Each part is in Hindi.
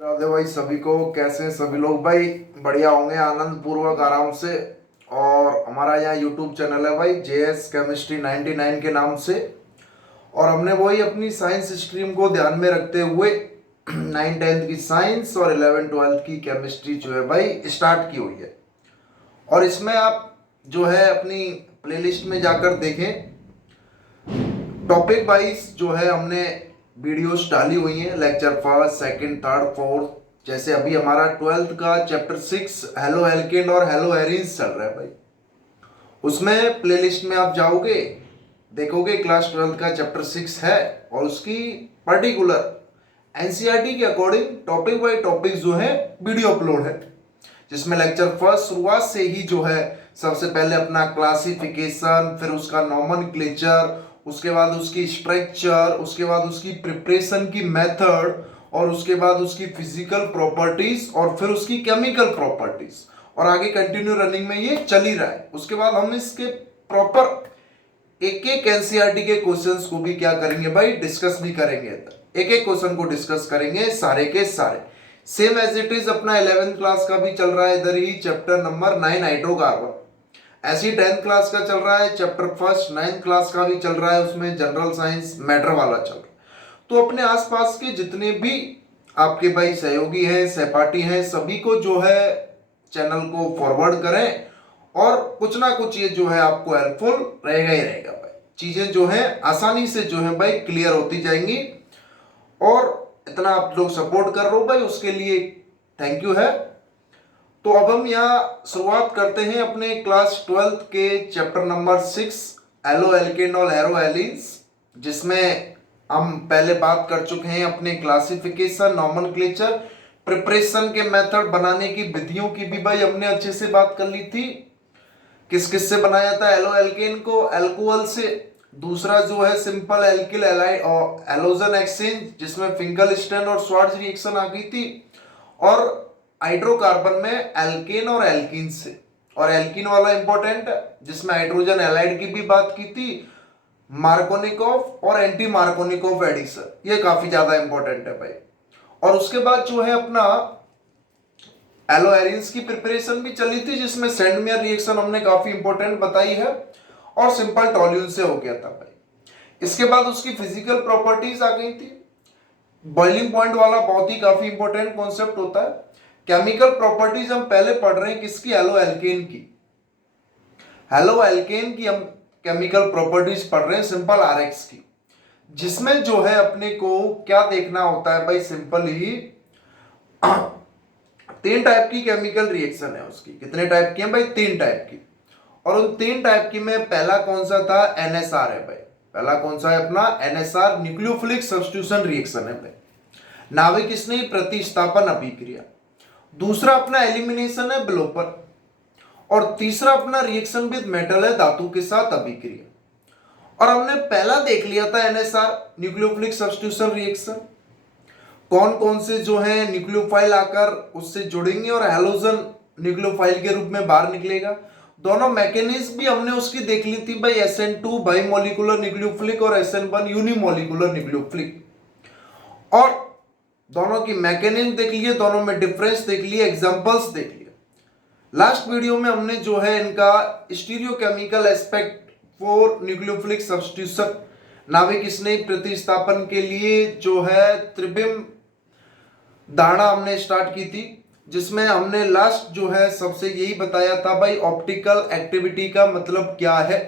राधे भाई सभी को। कैसे हैं सभी लोग भाई? बढ़िया होंगे, आनंद पूर्वक, आराम से। और हमारा यहाँ यूट्यूब चैनल है भाई, जेएस केमिस्ट्री 99 के नाम से। और हमने वही अपनी साइंस स्ट्रीम को ध्यान में रखते हुए 9th 10th की साइंस और 11th 12th की केमिस्ट्री जो है भाई स्टार्ट की हुई है। और इसमें आप जो है अपनी प्लेलिस्ट में जाकर देखें, टॉपिक वाइज जो है हमने वीडियोस डाली हुई हैं, lecture first second third fourth. जैसे अभी हमारा 12th का चैप्टर 6 हेलो एल्केन और हेलो एरिन्स चल रहा है भाई। उसमें प्लेलिस्ट में आप जाओगे, देखोगे क्लास 12th का चैप्टर 6 है और उसकी पर्टिकुलर एनसीईआरटी के अकॉर्डिंग टॉपिक बाई टॉपिक जो है वीडियो अपलोड है। जिसमें लेक्चर फर्स्ट शुरुआत से ही जो है सबसे पहले अपना क्लासिफिकेशन, फिर उसका नॉमेनक्लेचर, उसके बाद उसकी स्ट्रक्चर, उसके बाद उसकी प्रिपरेशन की मेथड, और उसके बाद उसकी फिजिकल प्रॉपर्टीज, और फिर उसकी केमिकल प्रॉपर्टीज, और आगे कंटिन्यू रनिंग में ये चल ही रहा है। उसके बाद हम इसके प्रॉपर एक एक एनसीईआरटी के क्वेश्चंस को भी क्या करेंगे भाई, डिस्कस भी करेंगे। एक एक क्वेश्चन को डिस्कस करेंगे, सारे के सारे सेम एज इट इज अपना 11th क्लास का भी चल रहा है इधर ही, चैप्टर नंबर 9 हाइड्रोकार्बन। ऐसी 10th क्लास का चल रहा है चैप्टर फर्स्ट, 9th क्लास का भी चल रहा है, उसमें जनरल साइंस मैटर वाला चल रहा है। तो अपने आसपास के जितने भी आपके भाई सहयोगी हैं, सहपाठी हैं, सभी को जो है चैनल को फॉरवर्ड करें। और कुछ ना कुछ ये जो है आपको हेल्पफुल रहेगा ही रहेगा भाई। चीजें जो है आसानी से जो है भाई क्लियर होती जाएंगी। और इतना आप लोग सपोर्ट कर रहे हो भाई, उसके लिए थैंक यू है। तो अब हम यहाँ शुरुआत करते हैं अपने क्लास 12th के चैप्टर नंबर 6 एलो एल्केन और हेरो एलिन्स, जिसमें हम पहले बात कर चुके हैं अपने क्लासिफिकेशन, नॉमेनक्लेचर, प्रिपरेशन के मेथड, बनाने की विधियों की भी भाई हमने अच्छे से बात कर ली थी। किस किस से बनाया था एलो एल्केन को, अल्कोहल से। दूसरा जो है सिंपल एल्किल एलाइड और एलोजन एक्सचेंज, जिसमें फिंगलस्टैन और श्वार्ट्ज रिएक्शन आ गई थी। और हाइड्रोकार्बन में एल्केन और एल्कीन से, और एल्कीन वाला इंपॉर्टेंट जिसमें हाइड्रोजन एलाइड की भी बात की थी, मार्कोनिकोव और एंटी मार्कोनिकोव एडिशन, ये काफी ज्यादा इंपॉर्टेंट है भाई। और उसके बाद जो है अपना एलो एरिन्स की प्रिपरेशन भी चली थी, जिसमें सेंडमेयर रिएक्शन हमने काफी इंपॉर्टेंट बताई है, और सिंपल टॉल्यून से हो गया था भाई। इसके बाद उसकी फिजिकल प्रॉपर्टीज आ गई थी। बॉइलिंग पॉइंट वाला बहुत ही काफी इंपॉर्टेंट कॉन्सेप्ट होता है। केमिकल प्रॉपर्टीज हम पहले पढ़ रहे हैं किसकी, हेलो एल्केन की। हेलो एल्केन की हम केमिकल प्रॉपर्टीज पढ़ रहे हैं, सिंपल आरएक्स की। जिसमें जो है अपने को क्या देखना होता है भाई, सिंपल ही 3 टाइप की केमिकल रिएक्शन है उसकी। कितने टाइप की है भाई? 3 टाइप की। और उन 3 टाइप की में पहला कौन सा था? एनएसआर है भाई। पहला कौन सा है अपना? एनएसआर, न्यूक्लियोफिलिक सब्स्टिट्यूशन रिएक्शन है भाई, नाभिक स्नेही प्रतिस्थापन अभिक्रिया। दूसरा अपना एलिमिनेशन है ब्लोपर। और तीसरा अपना रिएक्शन विद मेटल है, धातु के साथ अभिक्रिया। और हमने पहला देख लिया था एनएसआर, न्यूक्लियोफिलिक सब्स्टिट्यूशन रिएक्शन। कौन कौन से जो है न्यूक्लियोफाइल आकर उससे जुड़ेंगे और हैलोजन न्यूक्लियोफाइल के रूप में बाहर निकलेगा। दोनों मैकेनिज्म भी हमने उसकी देख ली थी भाई, SN2 बाइमोलिकुलर न्यूक्लियोफिलिक और SN1 यूनिमोलिकुलर न्यूक्लियोफिलिक। और दोनों की मैकेनिज्म देख लिए, दोनों में डिफरेंस देख लिए, एग्जांपल्स देख लिए। लास्ट वीडियो में हमने जो है इनका stereochemical aspect for nucleophilic substitution, नाभिक स्नेही प्रतिस्थापन के लिए जो है त्रिविम धारणा हमने स्टार्ट की थी, जिसमें हमने लास्ट जो है सबसे यही बताया था भाई, ऑप्टिकल एक्टिविटी का मतलब क्या है,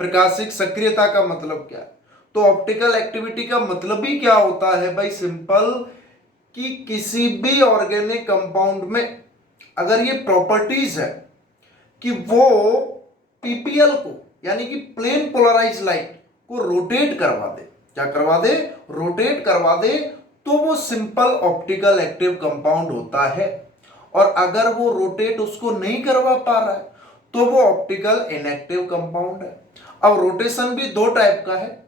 प्रकाशिक सक्रियता का मतलब क्या है। तो ऑप्टिकल एक्टिविटी का मतलब ही क्या होता है भाई, सिंपल कि किसी भी ऑर्गेनिक कंपाउंड में अगर ये प्रॉपर्टीज है कि वो पीपीएल को, यानी कि प्लेन पोलराइज लाइट को रोटेट करवा दे, क्या करवा दे? रोटेट करवा दे, तो वो सिंपल ऑप्टिकल एक्टिव कंपाउंड होता है। और अगर वो रोटेट उसको नहीं करवा पा रहा है तो वो ऑप्टिकल इनएक्टिव कंपाउंड है। अब रोटेशन भी 2 टाइप का है।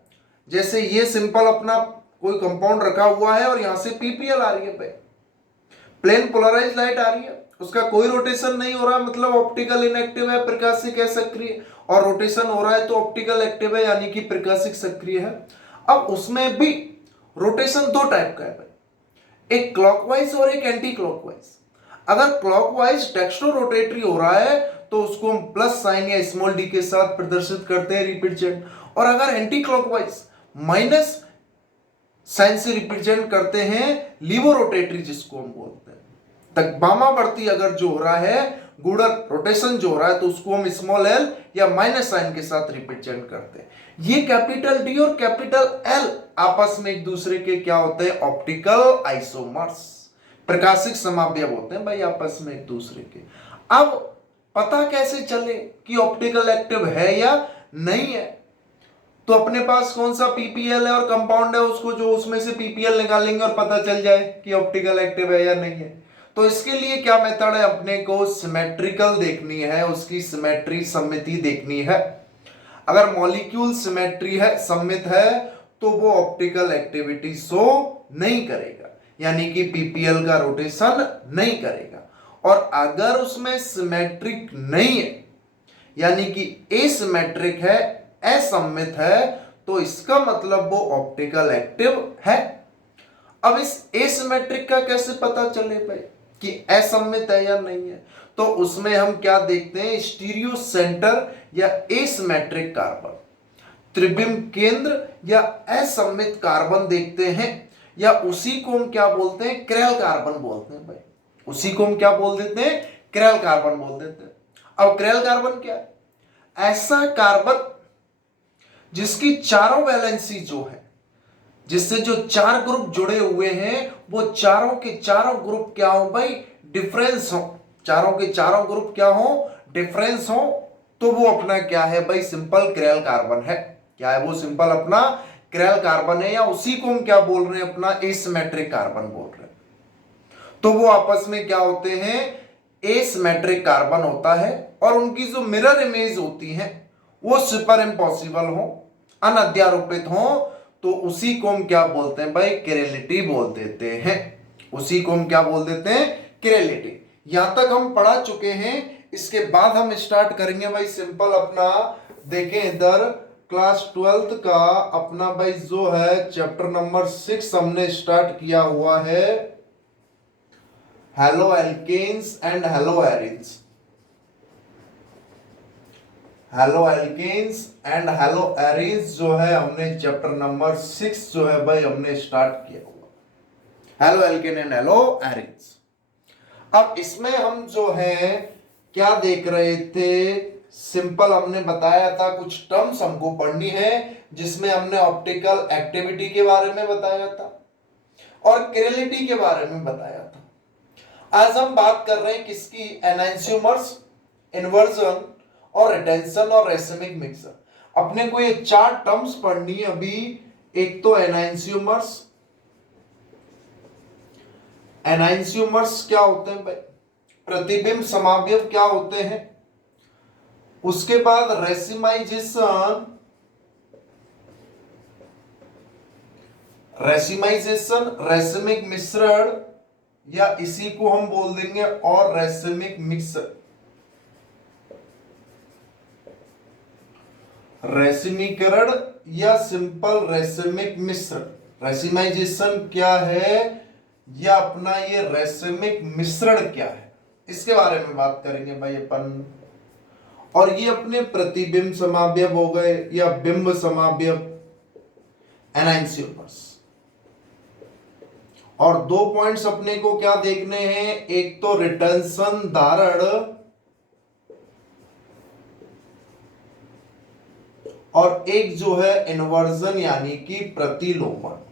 जैसे ये सिंपल अपना कोई कंपाउंड रखा हुआ है और यहां से पीपीएल आ रही है भाई, प्लेन पोलराइज लाइट आ रही है, उसका कोई रोटेशन नहीं हो रहा, मतलब ऑप्टिकल इनएक्टिव है, प्रकाशिक है सक्रिय। और रोटेशन हो रहा है तो ऑप्टिकल एक्टिव है, यानी कि प्रकाशिक सक्रिय है। अब उसमें भी रोटेशन 2 टाइप का है भाई। एक क्लॉकवाइज और एक एंटी क्लॉकवाइज। अगर क्लॉकवाइज टेक्स्टो रोटेटरी हो रहा है तो उसको हम प्लस साइन या स्मॉल डी के साथ प्रदर्शित करते हैं रिप्रेजेंट, और अगर एंटी क्लॉकवाइज माइनस साइन से रिप्रेजेंट करते हैं लीवो रोटेटरी जिसको हम बोलते हैं। तक वामावर्ती अगर जो हो रहा है गुणन रोटेशन जो हो रहा है तो उसको हम स्मॉल एल या माइनस साइन के साथ रिप्रेजेंट करते हैं। ये कैपिटल डी और कैपिटल एल आपस में एक दूसरे के क्या होते हैं, ऑप्टिकल आइसोमर्स, प्रकाशिक समावयव होते हैं भाई आपस में एक दूसरे के। अब पता कैसे चले कि ऑप्टिकल एक्टिव है या नहीं है, तो अपने पास कौन सा पीपीएल है और कंपाउंड है, उसको जो उसमें से पीपीएल निकालेंगे और पता चल जाए कि ऑप्टिकल एक्टिव है या नहीं है। तो इसके लिए क्या मेथड है, अपने को सिमेट्रिकल देखनी है, उसकी सिमेट्री सममिति देखनी है। अगर मॉलिक्यूल सिमेट्री है, सममित है, तो वो ऑप्टिकल एक्टिविटी शो नहीं करेगा, यानी कि पीपीएल का रोटेशन नहीं करेगा। और अगर उसमें सिमेट्रिक नहीं है, यानी कि एसिमेट्रिक है, असममित है, तो इसका मतलब वो ऑप्टिकल एक्टिव है। अब इस एसिमेट्रिक का कैसे पता चले भाई कि असममित है या नहीं है, तो उसमें हम क्या देखते हैं, स्टीरियो सेंटर या एसिमेट्रिक कार्बन, त्रिबिंब केंद्र या असममित कार्बन देखते हैं, या उसी को हम क्या बोलते हैं, क्रेल कार्बन बोलते हैं भाई। उसी को हम क्या बोल देते हैं, क्रेल कार्बन बोल देते हैं। अब क्रेल कार्बन क्या है, ऐसा कार्बन जिसकी चारों वैलेंसी जो है, जिससे जो चार ग्रुप जुड़े हुए हैं, वो चारों के चारों ग्रुप क्या हो भाई, डिफरेंस हो, चारों के चारों ग्रुप क्या हो, डिफरेंस हो, तो वो अपना क्या है भाई, सिंपल क्रेल कार्बन है। क्या है वो, सिंपल अपना क्रेल कार्बन है, या उसी को हम क्या बोल रहे हैं, अपना एसिमेट्रिक कार्बन बोल रहे हैं। तो वो आपस में क्या होते हैं, एसिमेट्रिक कार्बन होता है, और उनकी जो मिरर इमेज होती है वो सुपर इम्पॉसिबल हो, अनअध्यारोपित हो, तो उसी को हम क्या बोलते हैं भाई, किरेलिटी बोल देते हैं। उसी को हम क्या बोल देते हैं, किरेलिटी। यहां तक हम पढ़ा चुके हैं। इसके बाद हम स्टार्ट करेंगे भाई सिंपल अपना, देखें इधर क्लास 12th का अपना भाई जो है चैप्टर नंबर 6 हमने स्टार्ट किया हुआ है, haloalkanes and haloarenes. Haloalkanes and haloarenes जो है हमने चैप्टर नंबर 6 जो है भाई हमने स्टार्ट किया हुआ, halo alkane and hello arenes. अब इसमें हम जो है क्या देख रहे थे, सिंपल हमने बताया था कुछ टर्म्स हमको पढ़नी है, जिसमें हमने ऑप्टिकल एक्टिविटी के बारे में बताया था और किरेलिटी के बारे में बताया था। आज हम बात कर रहे हैं किसकी, एनांसियोमर्स, इन्वर्जन और रिटेंशन और रेसिमिक मिक्सर। अपने को ये चार टर्म्स पढ़नी है अभी। एक तो एनांसियोमर्स, एनांसियोमर्स क्या होते हैं भाई, प्रतिबिंब समावयव क्या होते हैं। उसके बाद रेसिमाइजेशन, रेसिमाइजेशन, रेसिमिक मिश्रण, या इसी को हम बोल देंगे और रेसिमिक मिक्सर, रेसिमीकरण या सिंपल रेसिमिक मिश्रण। रेसिमाइजेशन क्या है या अपना ये रेसिमिक मिश्रण क्या है, इसके बारे में बात करेंगे भाई अपन। और ये अपने प्रतिबिंब समावयव हो गए या बिंब समावयव, एनांसियोमर्स। और दो पॉइंट्स अपने को क्या देखने हैं, एक तो रिटेंशन धारण और एक जो है इन्वर्जन यानी कि प्रतिलोमन।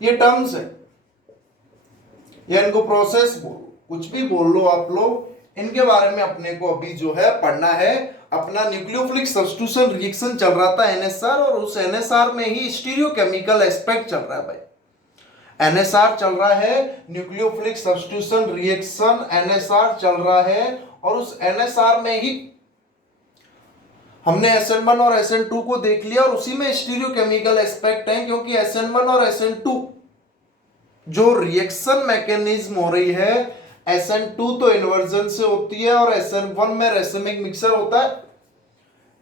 ये टर्म्स है, या इनको प्रोसेस बोलो, कुछ भी बोल लो आप लोग, इनके बारे में अपने को अभी जो है पढ़ना है। अपना न्यूक्लियोफिलिक सब्स्टिट्यूशन रिएक्शन चल रहा था एनएसआर, और उस एनएसआर में ही स्टीरियोकेमिकल एस्पेक्ट चल रहा है भाई। एनएसआर चल रहा है, न्यूक्लियोफिलिक सब्स्टिट्यूशन रिएक्शन एनएसआर चल रहा है, और उस एनएसआर में ही हमने SN1 और SN2 को देख लिया, और उसी में स्टीरियोकेमिकल एस्पेक्ट है, क्योंकि SN1 और SN2 जो रिएक्शन मैकेनिज्म हो रही है, SN2 तो इन्वर्जन से होती है और SN1 में रेसिमिक मिक्सर होता है।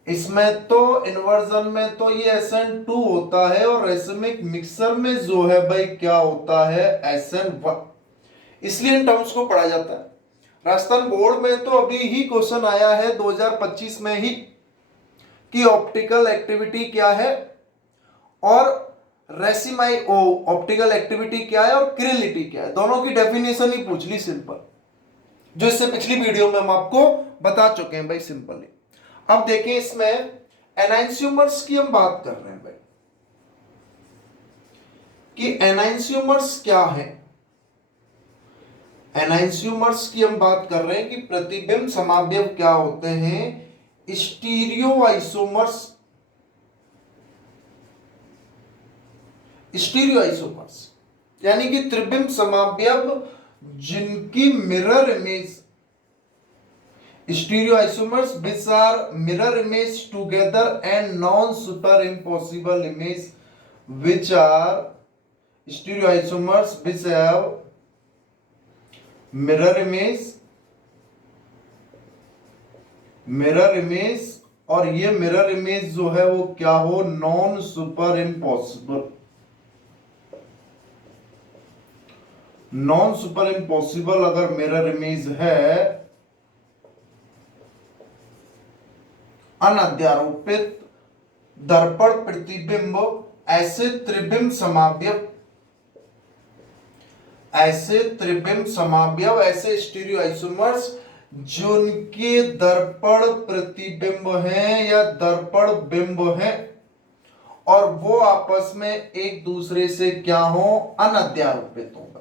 इसमें तो इन्वर्जन में तो ये SN2 होता है और रेसिमिक मिक्सर में जो है भाई क्या होता है SN1, इसलिए इन टर्म्स को पढ़ा जाता है। राजस्थान बोर्ड में तो अभी ही क्वेश्चन आया है 2025 में ही कि ऑप्टिकल एक्टिविटी क्या है और रेसिमाई ओ ऑप्टिकल एक्टिविटी क्या है और क्रिलिटी क्या है, दोनों की डेफिनेशन ही पूछ ली सिंपल, जो इससे पिछली वीडियो में हम आपको बता चुके हैं भाई सिंपली। अब देखिए इसमें एनाइंसियोमर्स की हम बात कर रहे हैं भाई कि एनाइंसियोमर्स क्या है। एनाइंसियोमर्स की हम बात कर रहे हैं कि प्रतिबिंब समावयव क्या होते हैं, स्टीरियो आइसोमर्स, स्टीरियो आइसोमर्स यानी कि त्रिबिंब समावयव जिनकी mirror image, stereo isomers which are mirror image together and non superimposable image which are stereo isomers which have mirror image और ये मिरर इमेज जो है वो क्या हो, non super impossible, non super impossible अगर मिरर इमेज है, अनध्यारोपित दर्पण प्रतिबिंब, ऐसे त्रिबिंब समावयव, ऐसे त्रिबिंब समावयव, ऐसे स्टीरियो आइसोमर्स जिनके दर्पण प्रतिबिंब हैं या दर्पण बिंब हैं और वो आपस में एक दूसरे से क्या हो, अनध्यारोपित होगा,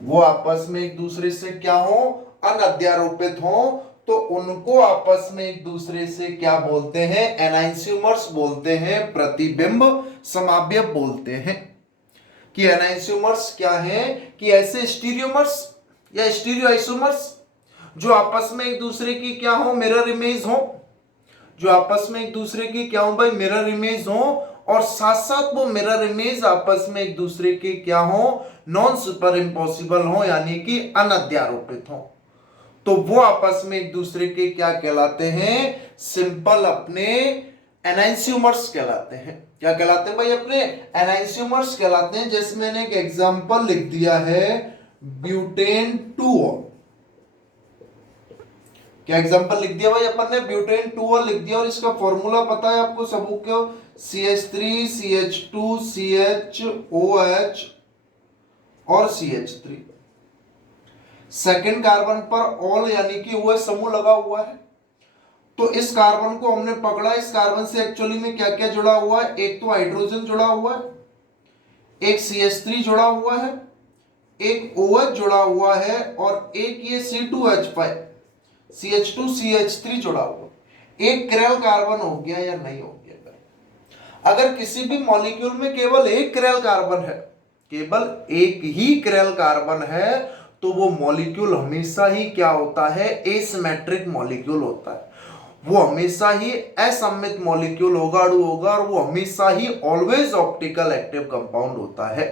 वो आपस में एक दूसरे से क्या हो, अनध्यारोपित हो, तो उनको आपस में एक दूसरे से क्या बोलते हैं, एनाइंसियोमर्स बोलते हैं, प्रतिबिंब समावयव बोलते हैं। कि एनाइंसियोमर्स क्या है कि ऐसे स्टीरियोमर्स या स्टीरियो आइसोमर्स जो आपस में एक दूसरे की क्या हो, मिरर इमेज हो, जो आपस में एक दूसरे की क्या हो भाई, मिरर इमेज हो, और साथ साथ वो मिरर इमेज आपस में एक दूसरे के क्या हो, नॉन सुपर इम्पॉसिबल हो यानी कि अनध्यारोपित हो, तो वो आपस में एक दूसरे के क्या कहलाते हैं, सिंपल अपने एनाइंसियोमर्स कहलाते हैं। क्या कहलाते हैं भाई, अपने एनाइंसियोमर्स कहलाते हैं। जैसे मैंने एक एग्जांपल लिख दिया है ब्यूटेन 2, क्या एग्जांपल लिख दिया भाई अपन ने, ब्यूटेन 2 लिख दिया, और इसका फॉर्मूला पता है आपको सबको, क्या, CH3 CH2 CHOH और CH3, सेकेंड कार्बन पर ऑल यानी कि OH समूह लगा हुआ है। तो इस कार्बन को हमने पकड़ा, इस कार्बन से एक्चुअली में क्या क्या जुड़ा हुआ है, एक तो हाइड्रोजन जुड़ा हुआ है, एक CH3 जुड़ा हुआ है, एक OH जुड़ा हुआ है, और एक ये C2H5 CH2 CH3 जुड़ा हुआ, एक क्रेल कार्बन हो गया या नहीं हो गया। अगर किसी भी मॉलिक्यूल में केवल एक क्रेल कार्बन है, केवल एक ही क्रेल कार्बन है, तो वो मॉलिक्यूल हमेशा ही क्या होता है, एसिमेट्रिक मॉलिक्यूल होता है, वो हमेशा ही असममित मॉलिक्यूल होगा, अणु होगा, और वो हमेशा ही ऑलवेज ऑप्टिकल एक्टिव कंपाउंड होता है,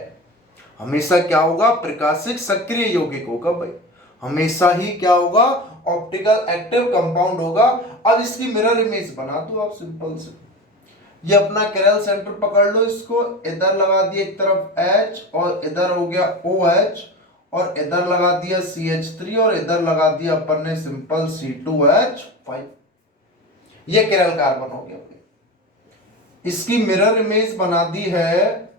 हमेशा क्या होगा, प्रकाशिक सक्रिय यौगिक होगा भाई, हमेशा ही क्या होगा, ऑप्टिकल एक्टिव कंपाउंड होगा। अब इसकी मिरर इमेज बना दो आप सिंपल से, ये अपना कैरल सेंटर पकड़ लो, इसको इधर लगा दिया एक तरफ H और इधर हो गया OH, और इधर लगा दिया CH3 और इधर लगा दिया अपन ने सिंपल C2H5, ये कैरल कार्बन हो गया। इसकी मिरर इमेज बना दी है,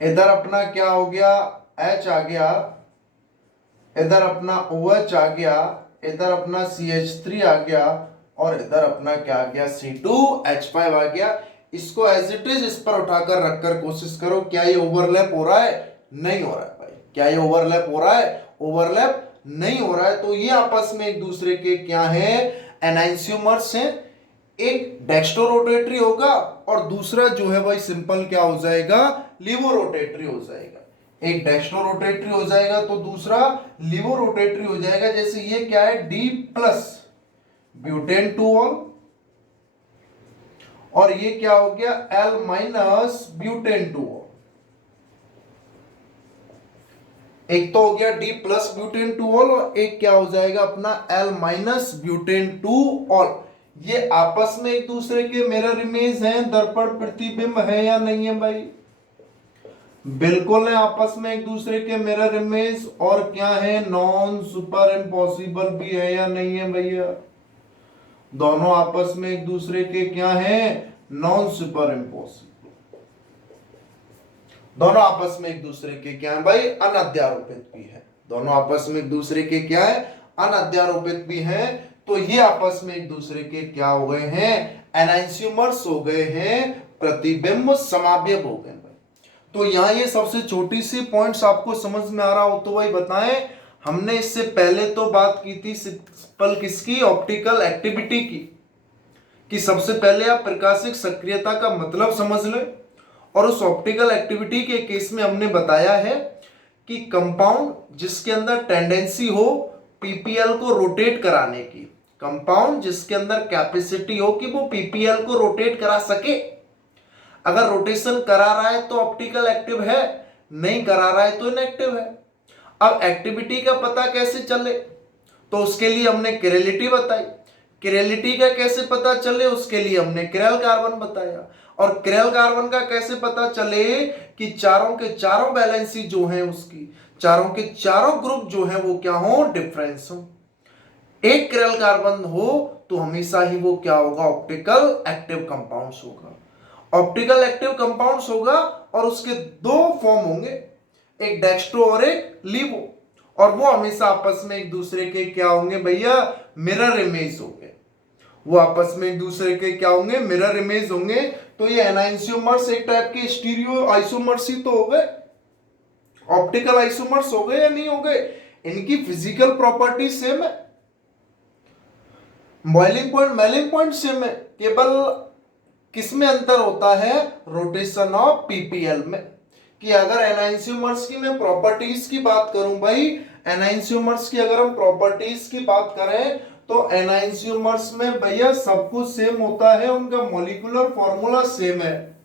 इधर अपना क्या हो गया, H आ गया, इधर अपना OH आ गया, इधर अपना CH3 आ गया, और इधर अपना क्या आ गया, C2H5 आ गया। इसको एज इट इज इस पर उठाकर रखकर कोशिश करो, क्या ये ओवरलैप हो रहा है, नहीं हो रहा है भाई, क्या ये ओवरलैप हो रहा है, ओवरलैप नहीं हो रहा है। तो ये आपस में एक दूसरे के क्या है, एनाइंसियोमर्स हैं, एक डेक्स्ट्रोरोटेटरी होगा और दूसरा जो है भाई सिंपल क्या हो जाएगा, लिवोरोटेटरी हो जाएगा। एक डेक्स्ट्रोरोटेटरी हो जाएगा तो दूसरा लिवोरोटेटरी हो जाएगा। जैसे ये क्या है, D प्लस ब्यूटेन 2 और ये क्या हो गया, L माइनस ब्यूटेन 2। एक तो हो गया D plus butane two all और एक क्या हो जाएगा अपना L minus butane two all. ये आपस में एक दूसरे के मिरर इमेज हैं, दर्पण प्रतिबिंब है या नहीं है भाई? बिल्कुल है, आपस में एक दूसरे के मिरर इमेज और क्या है, नॉन सुपर इम्पॉसिबल भी है या नहीं है भैया? दोनों आपस में एक दूसरे के क्या है, नॉन सुपर इम्पॉसिबल। दोनों आपस में एक दूसरे के क्या है भाई, अनअध्यारोपित भी है। दोनों आपस में एक दूसरे के क्या है, अनअध्यारोपित भी है। तो ये आपस में एक दूसरे के क्या हो गए हैं, एनाइंस्यूमर्स हो गए हैं, प्रतिबिंब समावयव हो गए भाई। तो यहाँ ये सबसे छोटी सी पॉइंट्स आपको समझ में आ रहा हो तो भाई बताएं। हमने इससे पहले तो बात की थी सिंपल किसकी, ऑप्टिकल एक्टिविटी की, कि सबसे पहले आप प्रकाशिक सक्रियता का मतलब समझ लें। और उस ऑप्टिकल एक्टिविटी के केस में हमने बताया है कि कंपाउंड जिसके अंदर टेंडेंसी हो पीपीएल को रोटेट कराने की, कंपाउंड जिसके अंदर कैपेसिटी हो कि वो पीपीएल को रोटेट करा सके, अगर रोटेशन करा रहा है तो ऑप्टिकल एक्टिव है, नहीं करा रहा है तो इनएक्टिव है। अब एक्टिविटी का पता कैसे चले, तो उसके लिए हमने किरेलिटी बताई। किरेलिटी का कैसे पता चले, उसके लिए हमने किरेल कार्बन बताया। और किरेल कार्बन का कैसे पता चले कि चारों के चारों वैलेंसी जो है उसकी, चारों के चारों ग्रुप जो है वो क्या हो, डिफरेंस हो। एक किरेल कार्बन हो तो हमेशा ही वो क्या होगा, ऑप्टिकल एक्टिव कंपाउंड्स होगा। ऑप्टिकल एक्टिव कंपाउंड्स होगा और उसके दो फॉर्म होंगे, एक डेक्स्ट्रो और एक लीवो, और वो हमेशा आपस में एक दूसरे के क्या होंगे भैया, मिरर इमेज होंगे। वो आपस में एक दूसरे के क्या होंगे, मिरर इमेज होंगे। तो ये एनाइंस्यूमर्स एक टाइप के स्टीरियो आइसोमर्स ही तो हो गए, ऑप्टिकल आइसोमर्स हो गए या नहीं हो गए? इनकी फिजिकल प्रॉपर्टी सेम है, boiling point melting point same है, केवल किसमें अंतर होता है, रोटेशन ऑफ पीपीएल में। कि अगर एनाइंस्यूमर्स की मैं प्रॉपर्टीज की बात करूं भाई, एनाइंस्यूमर्स की अगर हम प्रॉपर्टीज की बात करें तो एनाइंस्यूमर्स में भैया सब कुछ सेम होता है, उनका मॉलिक्यूलर फॉर्मूला सेम है,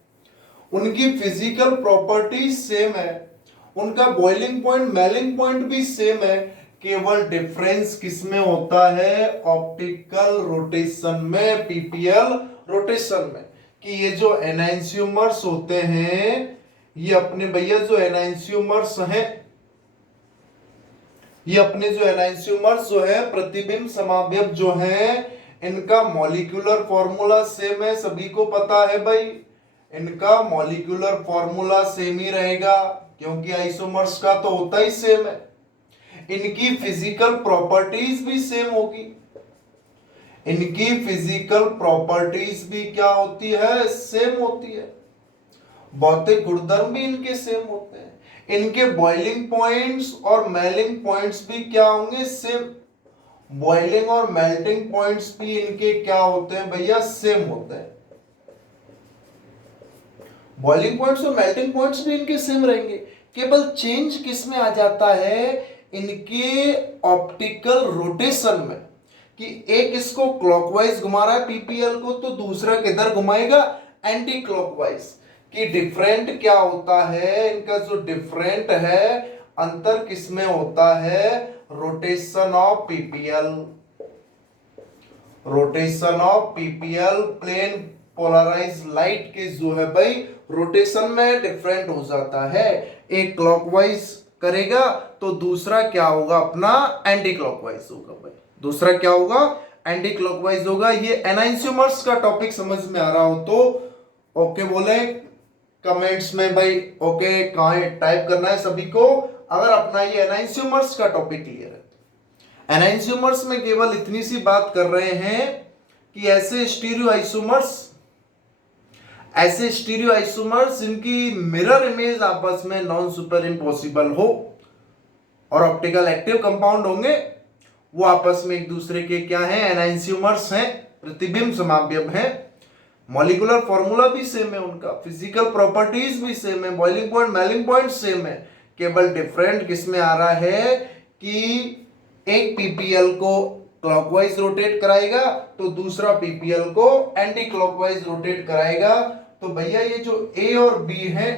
उनकी फिजिकल प्रॉपर्टीज सेम है, उनका बॉइलिंग पॉइंट मेल्टिंग पॉइंट भी सेम है। केवल डिफरेंस किसमें होता है, ऑप्टिकल रोटेशन में, पीपीएल रोटेशन में। कि ये जो एनाइंस्यूमर्स होते हैं, ये अपने भैया जो एनाइंस्यूमर्स हैं, ये अपने जो एनाइंस्यूमर्स जो है प्रतिबिंब समावयव जो है, इनका मॉलिक्यूलर फॉर्मूला सेम है, सभी को पता है भाई। इनका मॉलिक्यूलर फॉर्मूला सेम ही रहेगा क्योंकि आइसोमर्स का तो होता ही सेम है। इनकी फिजिकल प्रॉपर्टीज भी सेम होगी, इनकी फिजिकल प्रॉपर्टीज भी क्या होती है, सेम होती है। भौतिक गुणधर्म भी इनके सेम होते हैं। इनके बॉइलिंग पॉइंट्स और मेल्टिंग पॉइंट्स भी क्या होंगे, सेम। बॉइलिंग और मेल्टिंग पॉइंट्स भी इनके क्या होते हैं भैया, सेम होते हैं। बॉइलिंग पॉइंट्स और मेल्टिंग पॉइंट्स भी इनके सेम रहेंगे। केवल चेंज किस में आ जाता है, इनके ऑप्टिकल रोटेशन में। कि एक इसको क्लॉकवाइज घुमा रहा है पीपीएल को, तो दूसरा किधर घुमाएगा, एंटी क्लॉकवाइज। कि डिफरेंट क्या होता है, इनका जो डिफरेंट है अंतर किसमें होता है, rotation of PPL. Rotation of PPL plane polarise light के जो है भाई रोटेशन में डिफरेंट हो जाता है। एक क्लॉकवाइज करेगा तो दूसरा क्या होगा, अपना एंटी क्लॉकवाइज होगा भाई। दूसरा क्या होगा, एंटी क्लॉकवाइज होगा। ये एनाइंस्यूमर्स का टॉपिक समझ में आ रहा हो तो ओके बोले कमेंट्स में भाई, ओके कहाँ टाइप करना है सभी को, अगर अपना ये एनाइंस्यूमर्स का टॉपिक क्लियर है। एनाइंस्यूमर्स में केवल इतनी सी बात कर रहे हैं कि ऐसे स्टीरियो आइसोमर्स इनकी मिरर इमेज आपस में नॉन सुपर इम्पॉसिबल हो और ऑप्टिकल एक्टिव कंपाउंड होंगे, वो आपस में एक दूसरे के क्या हैं, एनाइंस्यूमर्स हैं, प्रतिबिंब समावयव हैं। मॉलिक्यूलर फॉर्मूला भी सेम है, उनका फिजिकल प्रॉपर्टीज भी सेम है, boiling point melting point same है। केवल डिफरेंट किसमें आ रहा है कि एक पीपीएल को क्लॉकवाइज रोटेट कराएगा तो दूसरा पीपीएल को एंटी क्लॉकवाइज रोटेट कराएगा। तो भैया ये जो ए और बी है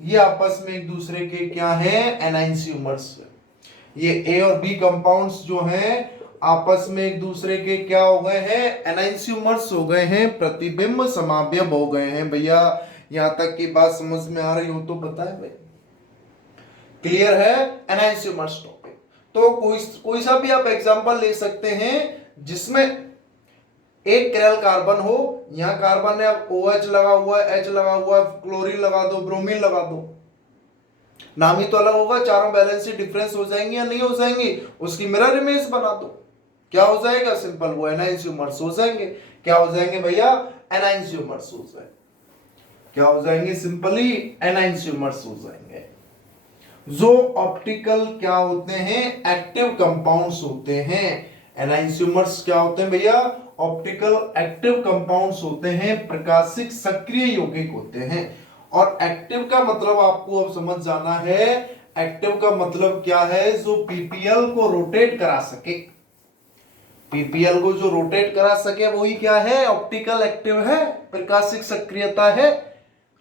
ये आपस में एक दूसरे के क्या हैं, एनाइंसियोमर्स। ये ए और बी कंपाउंड्स जो हैं आपस में एक दूसरे के क्या हो गए हैं, एनाइंसियोमर्स हो गए हैं, प्रतिबिंब समावयव हो गए हैं। भैया यहां तक की बात समझ में आ रही हो तो बताएं भाई, क्लियर है एनाइंसियोमर्स टॉपिक। तो कोई सा भी आप एग्जांपल ले सकते हैं जिसमें एक कैरल कार्बन हो, यहां कार्बन है, अब OH लगा हुआ है, H लगा हुआ है, क्लोरीन लगा दो, ब्रोमीन लगा दो, नाम ही तो अलग होगा, चारों वैलेंसी डिफरेंस हो जाएंगे या नहीं हो जाएंगे, उसकी मिरर इमेज बना दो, क्या हो जाएगा, सिंपल वो एनाइंसियोमर्स हो जाएंगे। क्या हो जाएंगे भैया, एनाइंसियोमर्स हो जाएंगे। क्या हो जाएंगे, सिंपली एनाइंसियोमर्स हो जाएंगे। जो ऑप्टिकल क्या होते हैं, एक्टिव कंपाउंड्स होते हैं। एनाइंसियोमर्स क्या होते हैं भैया, ऑप्टिकल एक्टिव कंपाउंड्स होते हैं, प्रकाशिक सक्रिय यौगिक होते हैं। और एक्टिव का मतलब आपको अब समझ जाना है, एक्टिव का मतलब क्या है, जो पीपीएल को रोटेट करा सके। पीपीएल को जो रोटेट करा सके वही क्या है, ऑप्टिकल एक्टिव है, प्रकाशिक सक्रियता है।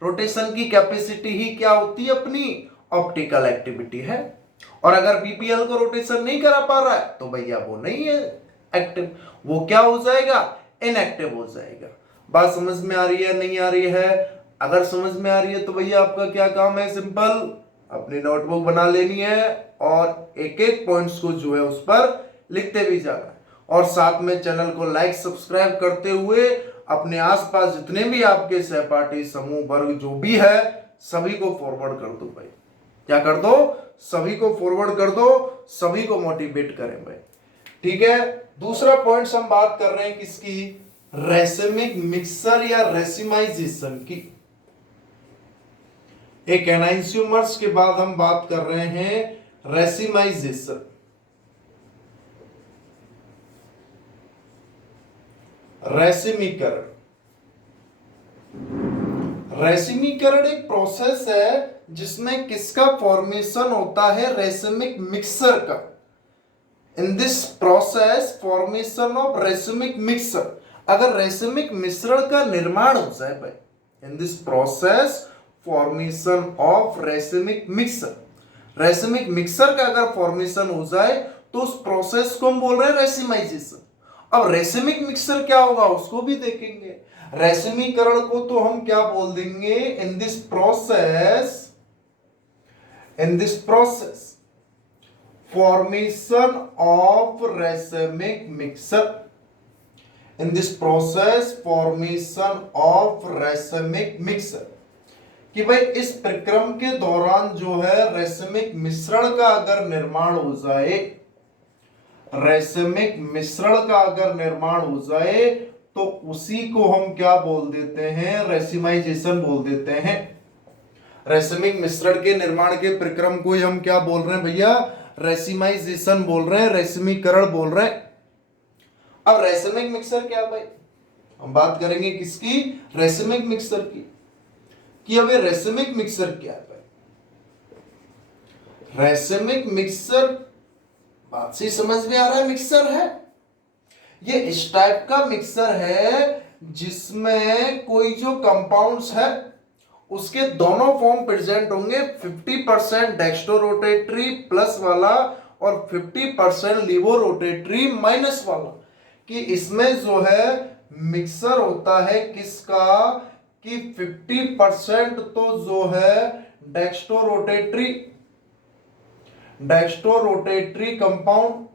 रोटेशन की कैपेसिटी ही क्या होती है अपनी, ऑप्टिकल एक्टिविटी है। और अगर पीपीएल को रोटेशन नहीं करा पा रहा है तो भैया वो नहीं है एक्टिव, वो क्या हो जाएगा, इनएक्टिव हो जाएगा। बात समझ में आ रही है, नहीं आ रही है? अगर समझ में आ रही है तो भैया आपका क्या काम है, सिंपल अपनी नोटबुक बना लेनी है और एक एक पॉइंट्स को जो है उस पर लिखते भी जाना है। और साथ में चैनल को लाइक सब्सक्राइब करते हुए अपने आसपास जितने भी आपके सहपाठी समूह वर्ग जो भी है सभी को फॉरवर्ड कर दो भाई। क्या कर दो, सभी को फॉरवर्ड कर दो, सभी को मोटिवेट करें भाई। ठीक है, दूसरा पॉइंट हम बात कर रहे हैं किसकी, रेसिमिक मिक्सर या रेसिमाइजेशन की। एक एनाइंसियोमर्स के बाद हम बात कर रहे हैं रेसिमाइजेशन। रेसिमीकरण, रेसिमीकरण एक प्रोसेस है जिसमें किसका फॉर्मेशन होता है, रेसिमिक मिक्सर का। In this process formation of racemic mixer, अगर रेसिमिक मिश्रण का निर्माण हो जाए भाई, in this process formation of racemic mixer, racemic mixer का अगर फॉर्मेशन हो जाए तो उस प्रोसेस को हम बोल रहे हैं रेसिमाइजेशन। अब रेसिमिक मिक्सर क्या होगा उसको भी देखेंगे। रेसिमीकरण को तो हम क्या बोल देंगे, in this process formation of racemic mixer, in this process formation of racemic mixer, कि भाई इस प्रक्रम के दौरान जो है रेसिमिक मिश्रण का अगर निर्माण हो जाए, रेसिमिक मिश्रण का अगर निर्माण हो जाए तो उसी को हम क्या बोल देते हैं, रेसिमाइजेशन बोल देते हैं। रेसिमिक मिश्रण के निर्माण के प्रक्रम को हम क्या बोल रहे हैं भैया, रेसिमाइजेशन बोल रहे हैं, रेसिमीकरण बोल रहे हैं। अब रेसिमिक मिक्सर क्या भाई, हम बात करेंगे किसकी, रेसिमिक मिक्सर की, कि अब ये रेसिमिक मिक्सर क्या है भाई। रेसिमिक मिक्सर, बात से समझ में आ रहा है, मिक्सर है ये, इस टाइप का मिक्सर है जिसमें कोई जो कंपाउंड्स है उसके दोनों फॉर्म प्रेजेंट होंगे, 50% डेक्स्ट्रो रोटेटरी प्लस वाला और 50% लीवो रोटेटरी माइनस वाला। कि इसमें जो है मिक्सर होता है किसका, कि 50% तो जो है डेक्स्ट्रो रोटेटरी कंपाउंड,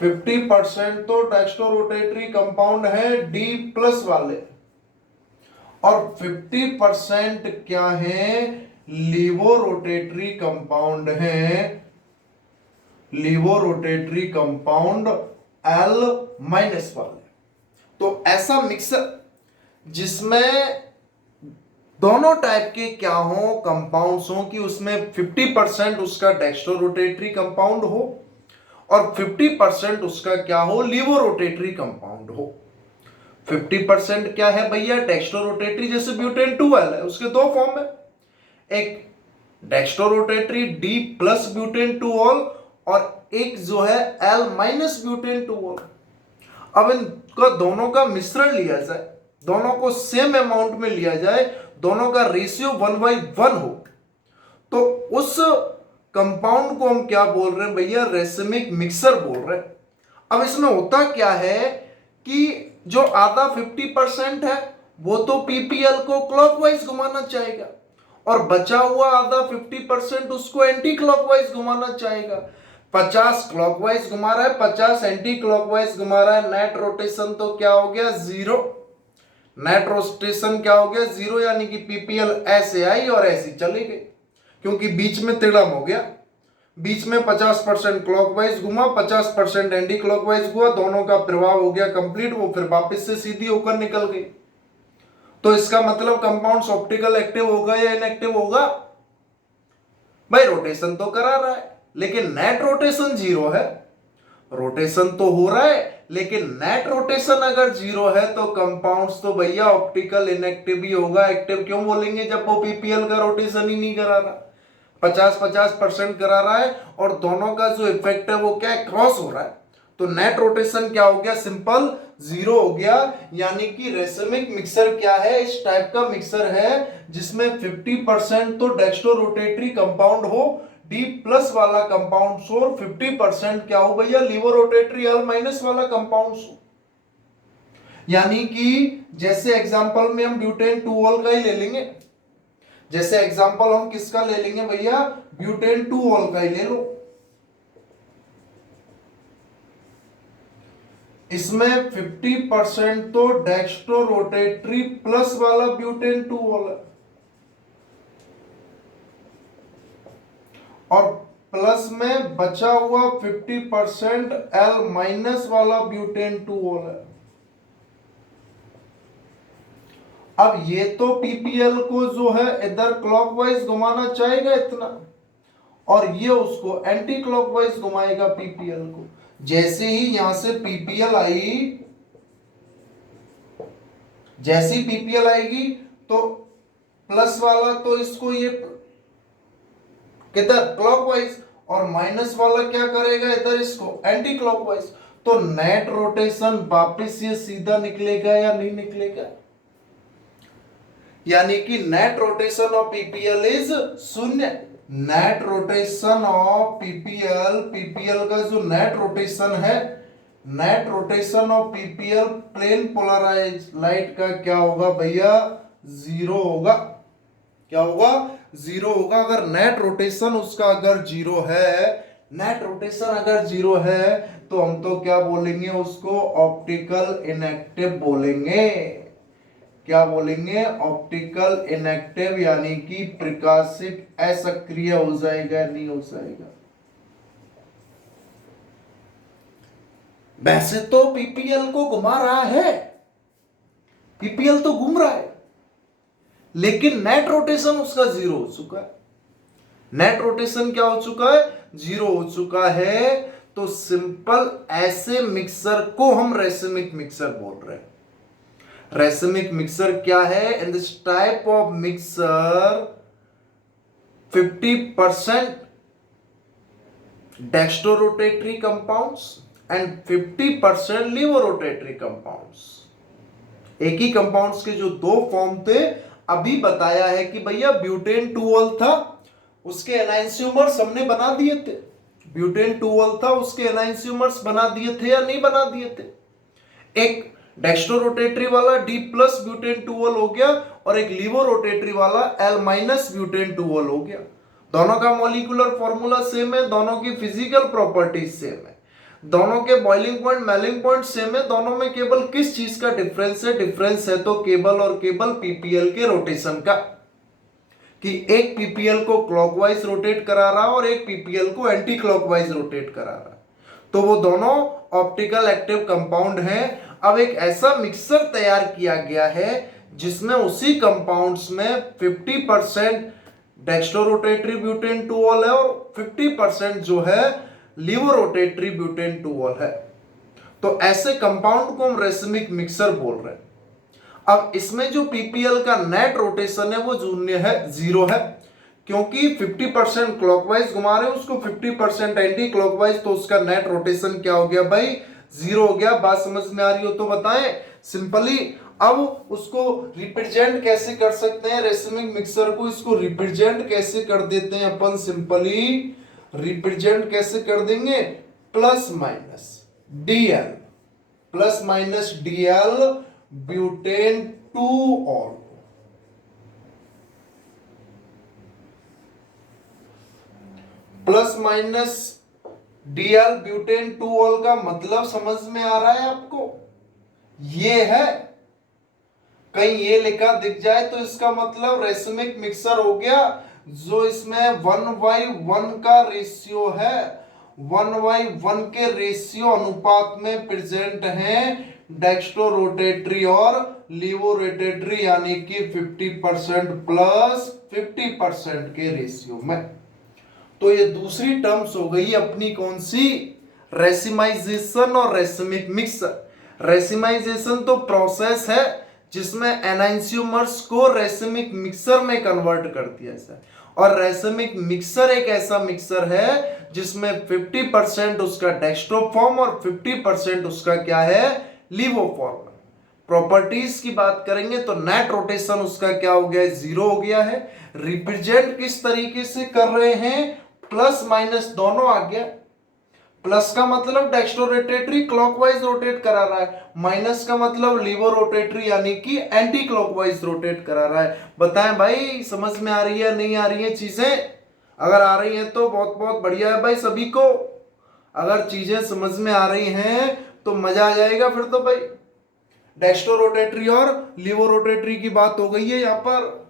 50% तो डेक्स्ट्रो रोटेटरी कंपाउंड है डी प्लस वाले, और 50% क्या है, लीवो रोटेटरी कंपाउंड है, levorotatory compound L minus वाले। तो ऐसा मिक्सर जिसमें दोनों टाइप के क्या हो, कंपाउंड्स हो, कि उसमें 50% उसका डेक्स्ट्रो रोटेटरी कंपाउंड हो और 50% उसका क्या हो, लीवो रोटेटरी कंपाउंड हो। 50% क्या है भैया, डेक्स्ट्रो रोटेटरी, जैसे ब्यूटेन 2L है, उसके दो फॉर्म है, एक dextrorotatory D plus butane 2Ol और एक जो है L माइनस ब्यूटेन 2Ol। अब इनका दोनों का मिश्रण लिया जाए, दोनों को सेम अमाउंट में लिया जाए, दोनों का रेशियो 1/1 हो, तो उस कंपाउंड को हम क्या बोल रहे हैं भैया, रेसिमिक मिक्सर बोल रहे हैं। अब इसमें होता क्या है कि जो आधा 50% है वो तो पीपीएल को क्लॉकवाइज घुमाना चाहेगा, और बचा हुआ आधा 50% उसको एंटी क्लॉकवाइज घुमाना चाहेगा। 50 क्लॉकवाइज घुमा रहा है, 50 एंटी क्लॉकवाइज घुमा रहा है, नेट रोटेशन तो क्या हो गया, जीरो। नेट रोटेशन क्या हो गया, जीरो, यानी कि पीपीएल ऐसे आई और ऐसी चली गई, क्योंकि बीच में तिड़म हो गया। बीच में 50% क्लॉकवाइज घुमा, 50% एंटी क्लॉकवाइज हुआ, दोनों का प्रभाव हो गया कंप्लीट, वो फिर वापस से सीधी होकर निकल गई। तो इसका मतलब कंपाउंड्स ऑप्टिकल एक्टिव होगा या इनएक्टिव होगा? भाई रोटेशन तो करा रहा है, लेकिन नेट रोटेशन जीरो है। रोटेशन तो हो रहा है, लेकिन नेट रोटेशन अगर जीरो है तो कंपाउंड्स तो भैया ऑप्टिकल इनएक्टिव ही होगा। एक्टिव क्यों बोलेंगे जब वो पीपीएल का रोटेशन ही नहीं करा रहा, 50-50% करा रहा है, और दोनों का जो इफेक्ट है वो क्या है, क्रॉस हो रहा है। तो नेट रोटेशन क्या हो गया, सिंपल जीरो हो गया। यानी कि रेसिमिक मिक्सर क्या है, इस टाइप का मिक्सर है जिसमें 50% तो डेक्स्ट्रो रोटेटरी कंपाउंड हो, डी प्लस वाला कंपाउंड हो, और 50% क्या हो भैया, लीवो रोटेटरी एल माइनस वाला कंपाउंड हो। यानी कि जैसे एग्जांपल में हम ब्यूटेन 2-ऑल का ही ले लेंगे, जैसे एग्जांपल हम किसका ले लेंगे भैया, ब्यूटेन 2-ऑल का ही ले लो। इसमें 50% तो डेक्स्ट्रो रोटेटरी प्लस वाला ब्यूटेन 2-ऑल है, और प्लस में बचा हुआ 50% एल माइनस वाला ब्यूटेन 2-ऑल है। अब ये तो पीपीएल को जो है इधर क्लॉकवाइज घुमाना चाहेगा इतना, और ये उसको एंटी क्लॉकवाइज घुमाएगा पीपीएल को। जैसे ही यहां से पीपीएल आई, जैसी पीपीएल आएगी तो प्लस वाला तो इसको ये किधर क्लॉकवाइज, और माइनस वाला क्या करेगा इधर इसको एंटी क्लॉकवाइज। तो नेट रोटेशन वापस ये सीधा निकलेगा या नहीं निकलेगा, यानी कि net rotation of PPL is शून्य। Net rotation of PPL, PPL का जो नेट रोटेशन है, net rotation of PPL plane polarise light का क्या होगा भैया, जीरो होगा। क्या होगा, जीरो होगा। अगर नेट रोटेशन उसका अगर जीरो है, नेट रोटेशन अगर जीरो है, तो हम तो क्या बोलेंगे उसको, ऑप्टिकल इनएक्टिव बोलेंगे। क्या बोलेंगे, ऑप्टिकल इनएक्टिव, यानी कि प्रकाशिक असक्रिय हो जाएगा, नहीं हो जाएगा। वैसे तो पीपीएल को घुमा रहा है, पीपीएल तो घूम रहा है, लेकिन नेट रोटेशन उसका जीरो हो चुका है। नेट रोटेशन क्या हो चुका है, जीरो हो चुका है। तो सिंपल ऐसे मिक्सर को हम रेसिमिक मिक्सर बोल रहे हैं। रेसिमिक मिक्सर क्या है, in this type of mixture 50% dextrorotatory compounds and 50% laevorotatory compounds. एक ही कंपाउंड्स के जो दो फॉर्म थे, अभी बताया है कि भैया ब्यूटेन 2-ऑल था, उसके एनाइंसियोमर्स हमने बना दिए थे। ब्यूटेन 2-ऑल था, उसके एनाइंसियोमर्स बना दिए थे या नहीं बना दिए थे। एक डेक्स्ट्रोरोटेटरी वाला डी प्लस ब्यूटेन 2-ऑल हो गया, और एक लीवोरोटेटरी वाला एल माइनस ब्यूटेन 2-ऑल हो गया। दोनों का मॉलिक्यूलर फॉर्मूला सेम है, दोनों की फिजिकल प्रॉपर्टीज सेम है, दोनों के boiling point melting point same है। दोनों में केवल किस चीज का डिफरेंस है, डिफरेंस है तो केवल और केवल पीपीएल के रोटेशन का, कि एक पीपीएल को क्लॉकवाइज रोटेट करा रहा और एक पीपीएल को एंटी क्लॉकवाइज रोटेट करा रहा। तो वो दोनों ऑप्टिकल एक्टिव कंपाउंड हैं। अब एक ऐसा मिक्सर तैयार किया गया है जिसमें उसी कंपाउंड्स में 50% डेक्स्ट्रोरोटेटरी ब्यूटेन 2-ऑल है और 50% जो है लीवोरोटेटरी ब्यूटेन 2-ऑल है। तो ऐसे कंपाउंड को हम रेसिमिक मिक्सर बोल रहे हैं। अब इसमें जो पीपीएल का नेट रोटेशन है वो शून्य है, जीरो है, क्योंकि 50% क्लॉकवाइज घुमा रहे हैं उसको, 50% एंटी क्लॉकवाइज, तो उसका नेट रोटेशन क्या हो गया भाई, जीरो हो गया। बात समझ में आ रही हो तो बताएं सिंपली। अब उसको रिप्रेजेंट कैसे कर सकते हैं, रेसिमिक मिक्सर को इसको रिप्रेजेंट कैसे कर देते हैं अपन, सिंपली रिप्रेजेंट कैसे कर देंगे, plus minus DL, plus minus DL butane 2ऑल, प्लस माइनस DL ब्यूटेन 2ऑल का मतलब समझ में आ रहा है आपको, ये है, कहीं ये लिखा दिख जाए तो इसका मतलब रेसिमिक मिक्सर हो गया, जो इसमें 1/1 का रेशियो है, 1/1 के रेशियो अनुपात में प्रेजेंट है डेक्स्ट्रो रोटेटरी और लीवो रोटेटरी, यानी कि 50% प्लस 50% के रेशियो में। तो ये दूसरी टर्म्स हो गई अपनी कौन सी, रेसिमाइजेशन और रेसिमिक मिक्सर। रेसिमाइजेशन तो प्रोसेस है जिसमें एनाइंसियोमर्स को रेसिमिक मिक्सर में कन्वर्ट कर दिया जाए, और रेसिमिक मिक्सर एक ऐसा मिक्सर है जिसमें 50% उसका डेक्स्ट्रो फॉर्म और 50% उसका क्या है, लीवो फॉर्म। प्रॉपर्टीज की बात करेंगे तो नेट रोटेशन उसका क्या हो गया है, 0 हो गया है। रिप्रेजेंट किस तरीके से कर रहे हैं, प्लस माइनस दोनों आ गया, प्लस का मतलब डेक्स्ट्रो रोटेटरी क्लॉकवाइज रोटेट करा रहा है, माइनस का मतलब लीवो रोटेटरी यानी कि एंटी क्लॉकवाइज रोटेट करा रहा है। बताएं भाई समझ में आ रही है नहीं आ रही है चीजें, अगर आ रही हैं तो बहुत बहुत बढ़िया है भाई सभी को, अगर चीजें समझ में आ रही हैं तो मजा आ जाएगा फिर तो भाई। डेक्स्ट्रो रोटेटरी और लीवो रोटेटरी की बात हो गई है, यहां पर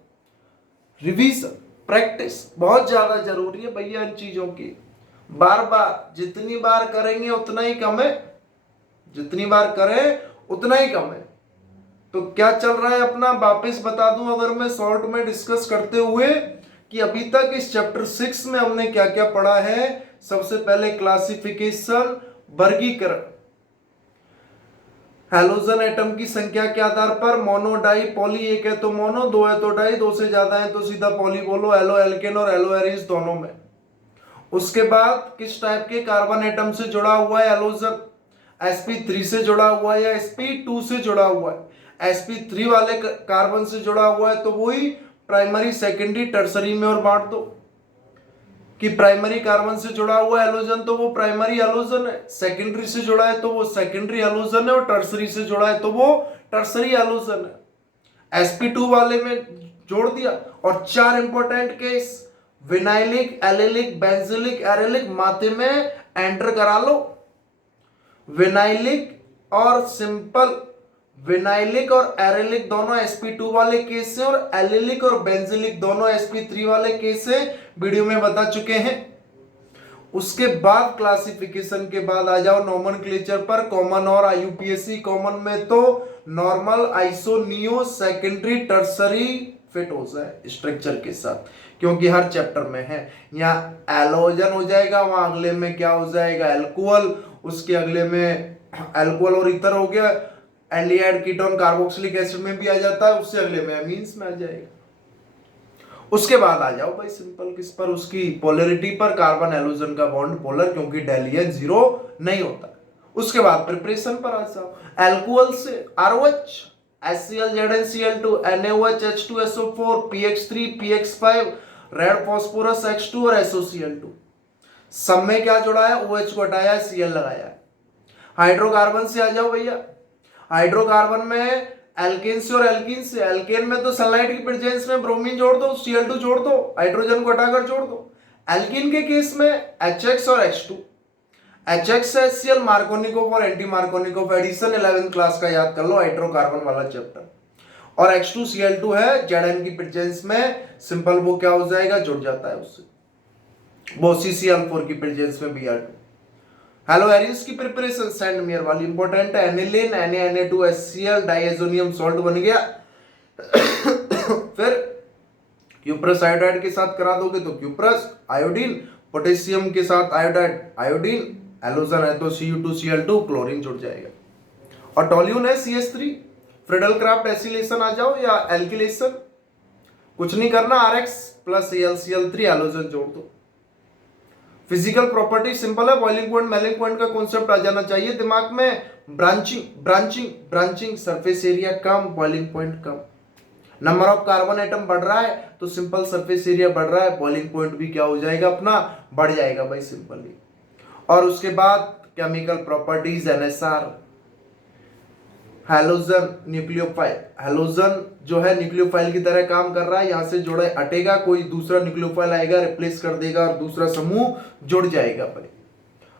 रिवीजन प्रैक्टिस बहुत ज्यादा जरूरी है भैया इन चीजों की, बार बार जितनी बार करेंगे उतना ही कम है, जितनी बार करें उतना ही कम है। तो क्या चल रहा है अपना, वापस बता दूं अगर मैं शॉर्ट में डिस्कस करते हुए कि अभी तक इस चैप्टर 6 में हमने क्या क्या पढ़ा है। सबसे पहले क्लासिफिकेशन, वर्गीकरण, हैलोजन एटम की संख्या के आधार पर मोनो डाई पॉली, एक है तो मोनो, दो है तो डाई, दो से ज्यादा है तो सीधा पॉली बोलो, एलो एल्केन और एलो एरिस दोनों में। उसके बाद किस टाइप के कार्बन एटम से जुड़ा हुआ है हैलोजन, sp3 से जुड़ा हुआ है या sp2 से जुड़ा हुआ है। sp3 वाले कार्बन से जुड़ा हुआ है तो वही प्राइमरी सेकेंडरी टर्सरी में और बांट दो कि प्राइमरी कार्बन से जुड़ा हुआ हैलोजन तो वो प्राइमरी हैलोजन है, सेकेंडरी से जुड़ा है तो वो सेकेंडरी हैलोजन है, और टर्सरी से जुड़ा है तो वो टर्सरी हैलोजन है। sp2 वाले में जोड़ दिया। और 4 important case, vinylic, allylic, benzylic, arylic, माथे में एंटर करा लो। विनाइलिक और सिंपल, विनाइलिक और एरिलिक दोनों sp2 वाले केस से, और एलिलिक और बेंजिलिक दोनों sp3 वाले केस से, वीडियो में बता चुके हैं। उसके बाद क्लासिफिकेशन के बाद आ जाओ नोमेनक्लेचर पर, कॉमन और IUPAC। कॉमन में तो normal, iso, neo, secondary, tertiary fit हो जाए स्ट्रक्चर के साथ, क्योंकि हर चैप्टर में है। यहाँ एलोजन हो जाएगा, वहां अगले में क्या हो जाएगा, एल्कोहल, उसके अगले में एल्कोहल और ईथर हो गया, एल्डिहाइड, कीटोन, कार्बोक्सिलिक एसिड में भी आ जाता है, उससे अगले में अमीन्स में आ जाएगा। उसके बाद आ जाओ भाई सिंपल किस पर, उसकी पोलैरिटी पर, कार्बन हैलोजन का बॉन्ड पोलर, क्योंकि डेलियन 0 नहीं होता। उसके बाद प्रिपरेशन पर आ जाओ, एल्कोहल से ROH, HCl, ZnCl2, NaOH, H2SO4, PX3, PX5, red phosphorus X2 और SOCl2। सब में क्या जुड़ा है, OH को हटाया, Cl लगाया। हाइड्रोकार्बन से आ जाओ भैया, हाइड्रोकार्बन में एल्केन से और एल्कीन से, एल्केन में तो सल्फाइड की प्रेजेंस में ब्रोमीन जोड़ दो, Cl2 जोड़ दो, हाइड्रोजन को हटाकर जोड़ दो। एल्कीन के केस में HX और H2, HX से HCl, मार्कोनिकोव और anti Markovnikov addition 11th class का याद कर लो, हाइड्रोकार्बन वाला चैप्टर। और H2Cl2 है Zn की प्रेजेंस में, सिंपल वो क्या हो जाएगा, जुड़ जाता है उससे, वो CCl4 की प्रेजेंस में Br2। हेलो एरिस की प्रिपरेशन सेंड मियर वाली इंपॉर्टेंट है, एनिलीन, Na2HCl, डाइएजोनियम सॉल्ट बन गया। फिर क्यूप्रस आयोडाइड के साथ करा दोगे तो क्यूप्रस, आयोडीन, पोटेशियम के साथ आयोडाइड, आयोडीन, हैलोजन है तो Cu2Cl2, क्लोरीन जुड़ जाएगा। और टोल्यून है CH3। फ्रिडल क्राफ्ट एसिलेशन आ जाओ या एल्किलेशन, कुछ नहीं करना, RX प्लस AlCl3 हैलोजन जोड़ दो। फिजिकल प्रॉपर्टी सिंपल है, बॉइलिंग पॉइंट मेलिंग पॉइंट का कॉन्सेप्ट आ जाना चाहिए दिमाग में। Branching branching branching, surface area come, boiling point come. Number of carbon atom बढ़ रहा है तो सिंपल सरफेस एरिया बढ़ रहा है, बॉइलिंग पॉइंट भी क्या हो जाएगा अपना, बढ़ जाएगा भाई सिंपली। और उसके बाद chemical properties, NSR, halogen nucleophile, halogen जो है न्यूक्लियोफाइल की तरह काम कर रहा है, यहां से जोड़ा हटेगा कोई दूसरा न्यूक्लियोफाइल आएगा, रिप्लेस कर देगा और दूसरा समूह जुड़ जाएगा भाई।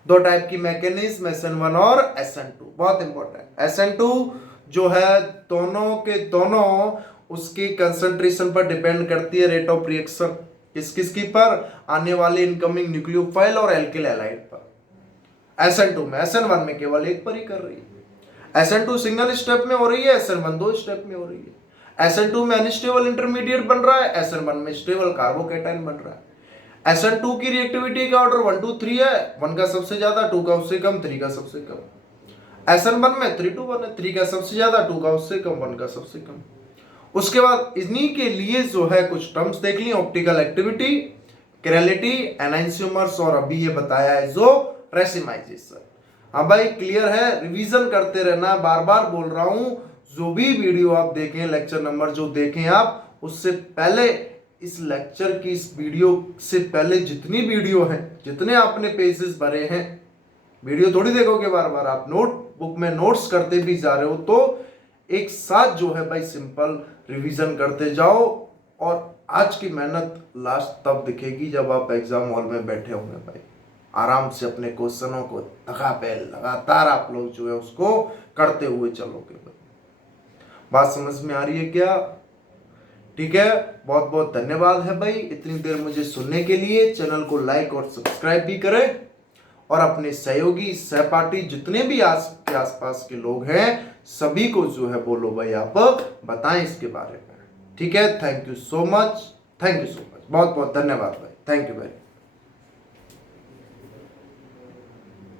दो टाइप की मैकेनिज्म, SN1 और SN2, बहुत इंपॉर्टेंट। SN2 जो है दोनों के दोनों उसकी कंसंट्रेशन पर डिपेंड करती है, रेट ऑफ रिएक्शन किस किस की पर, आने वाले इनकमिंग न्यूक्लियोफाइल और एल्किल हैलाइड पर। SN2 में, SN1 में केवल एक पर ही कर रही है। SN2 सिंगल स्टेप में हो रही है, SN1 दो स्टेप में हो रही है। SN2 में अनस्टेबल इंटरमीडिएट बन रहा है, SN1 में स्टेबल कार्बोकेटाइन बन रहा है। SN2 की रिएक्टिविटी का ऑर्डर 1 2 3 है, 1 का सबसे ज्यादा, 2 का उससे कम, 3 का सबसे कम। SN1 में 3 to 1 है, 3 का सबसे ज्यादा, 2 का उससे कम, 1 का सबसे कम। उसके बाद इन्हीं के लिए जो है कुछ टर्म्स देख ली, ऑप्टिकल एक्टिविटी, कैरलिटी, एनाइंसियोमर्स और अभी ये बताया है जो रेसिमाइजेशन। हाँ भाई क्लियर है, रिवीजन करते रहना, बार बार बोल रहा हूं, जो भी वीडियो आप देखें, लेक्चर नंबर जो देखें आप, उससे पहले इस लेक्चर की, इस वीडियो से पहले जितनी वीडियो हैं, जितने आपने पेजेस भरे हैं, वीडियो थोड़ी देखोगे बार बार, आप नोटबुक में नोट्स करते भी जा रहे हो, तो एक साथ जो है भाई सिंपल रिवीजन करते जाओ। और आज की मेहनत लास्ट तब दिखेगी जब आप एग्जाम हॉल में बैठे होंगे भाई, आराम से अपने क्वेश्चनों को लगातार आप लोग जो है उसको करते हुए चलोगे भाई। बात समझ में आ रही है क्या? ठीक है, बहुत बहुत धन्यवाद है भाई इतनी देर मुझे सुनने के लिए। चैनल को लाइक और सब्सक्राइब भी करें और अपने सहयोगी सहपाठी जितने भी आसपास के लोग हैं सभी को जो है बोलो भाई आप बताएं इसके बारे में। ठीक है, थैंक यू सो मच, बहुत बहुत धन्यवाद भाई, थैंक यू भाई।